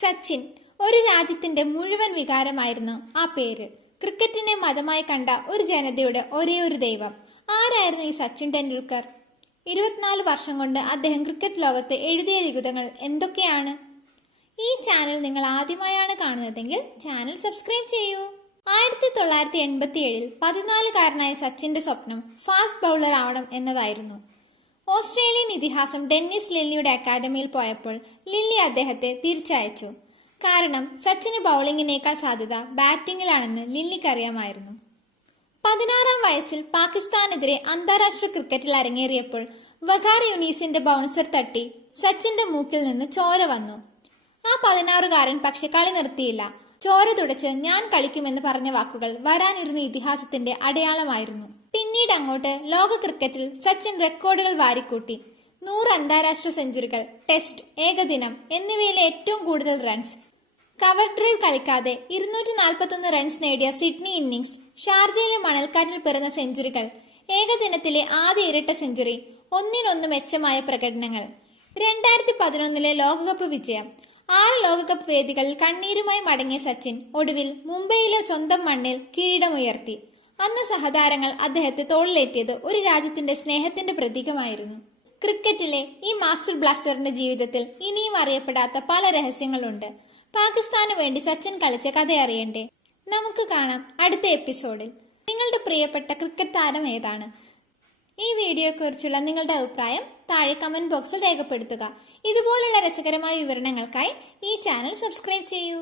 സച്ചിൻ ഒരു രാജ്യത്തിന്റെ മുഴുവൻ വികാരമായിരുന്നു ആ പേര്. ക്രിക്കറ്റിനെ മതമായി കണ്ട ഒരു ജനതയുടെ ഒരേ ഒരു ദൈവം. ആരായിരുന്നു ഈ സച്ചിൻ ടെണ്ടുൽക്കർ? 24 വർഷം കൊണ്ട് അദ്ദേഹം ക്രിക്കറ്റ് ലോകത്ത് എഴുതിയ ലിഖിതങ്ങൾ എന്തൊക്കെയാണ്? ഈ ചാനൽ നിങ്ങൾ ആദ്യമായാണ് കാണുന്നതെങ്കിൽ ചാനൽ സബ്സ്ക്രൈബ് ചെയ്യൂ. 1987 14കാരനായ സച്ചിന്റെ സ്വപ്നം ഫാസ്റ്റ് ബൗളർ ആവണം എന്നതായിരുന്നു. ഓസ്ട്രേലിയൻ ഇതിഹാസം ഡെന്നിസ് ലില്ലിയുടെ അക്കാദമിയിൽ പോയപ്പോൾ ലില്ലി അദ്ദേഹത്തെ തിരിച്ചയച്ചു. കാരണം സച്ചിന് ബൗളിങ്ങിനേക്കാൾ സാധ്യത ബാറ്റിംഗിലാണെന്ന് ലില്ലിക്കറിയാമായിരുന്നു. 16-ാം വയസ്സിൽ പാകിസ്ഥാനെതിരെ അന്താരാഷ്ട്ര ക്രിക്കറ്റിൽ അരങ്ങേറിയപ്പോൾ വഖാർ യൂനിസിന്റെ ബൗൺസർ തട്ടി സച്ചിന്റെ മൂക്കിൽ നിന്ന് ചോര വന്നു. ആ 16കാരൻ പക്ഷെ കളി നിർത്തിയില്ല. ചോര തുടച്ച് ഞാൻ കളിക്കുമെന്ന് പറഞ്ഞ വാക്കുകൾ വരാനിരുന്ന ഇതിഹാസത്തിന്റെ അടയാളമായിരുന്നു. പിന്നീട് അങ്ങോട്ട് ലോക ക്രിക്കറ്റിൽ സച്ചിൻ റെക്കോർഡുകൾ വാരിക്കൂട്ടി. 100 അന്താരാഷ്ട്ര സെഞ്ചുറികൾ, ടെസ്റ്റ്, ഏകദിനം എന്നിവയിലെ ഏറ്റവും കൂടുതൽ റൺസ്, കവർ ഡ്രൈവ് കളിക്കാതെ 241 റൺസ് നേടിയ സിഡ്നി ഇന്നിംഗ്സ്, ഷാർജയിലെ മണൽക്കാറ്റിൽ പിറന്ന സെഞ്ചുറികൾ, ഏകദിനത്തിലെ ആദ്യ ഇരട്ട സെഞ്ചുറി, ഒന്നിനൊന്ന് മെച്ചമായ പ്രകടനങ്ങൾ, 2011 ലോകകപ്പ് വിജയം, 6 ലോകകപ്പ് വേദികളിൽ കണ്ണീരുമായി മടങ്ങിയ സച്ചിൻ ഒടുവിൽ മുംബൈയിലെ സ്വന്തം മണ്ണിൽ കിരീടമുയർത്തി. അന്ന് സഹതാരങ്ങൾ അദ്ദേഹത്തെ തോളിലേറ്റിയത് ഒരു രാജ്യത്തിന്റെ സ്നേഹത്തിന്റെ പ്രതീകമായിരുന്നു. ക്രിക്കറ്റിലെ ഈ മാസ്റ്റർ ബ്ലാസ്റ്ററിന്റെ ജീവിതത്തിൽ ഇനിയും അറിയപ്പെടാത്ത പല രഹസ്യങ്ങളുണ്ട്. പാകിസ്ഥാന് വേണ്ടി സച്ചിൻ കളിച്ച കഥ അറിയണ്ടേ? നമുക്ക് കാണാം അടുത്ത എപ്പിസോഡിൽ. നിങ്ങളുടെ പ്രിയപ്പെട്ട ക്രിക്കറ്റ് താരം ഏതാണ്? ഈ വീഡിയോയെക്കുറിച്ചുള്ള നിങ്ങളുടെ അഭിപ്രായം താഴെ കമന്റ് ബോക്സിൽ രേഖപ്പെടുത്തുക. ഇതുപോലുള്ള രസകരമായ വിവരണങ്ങൾക്കായി ഈ ചാനൽ സബ്സ്ക്രൈബ് ചെയ്യൂ.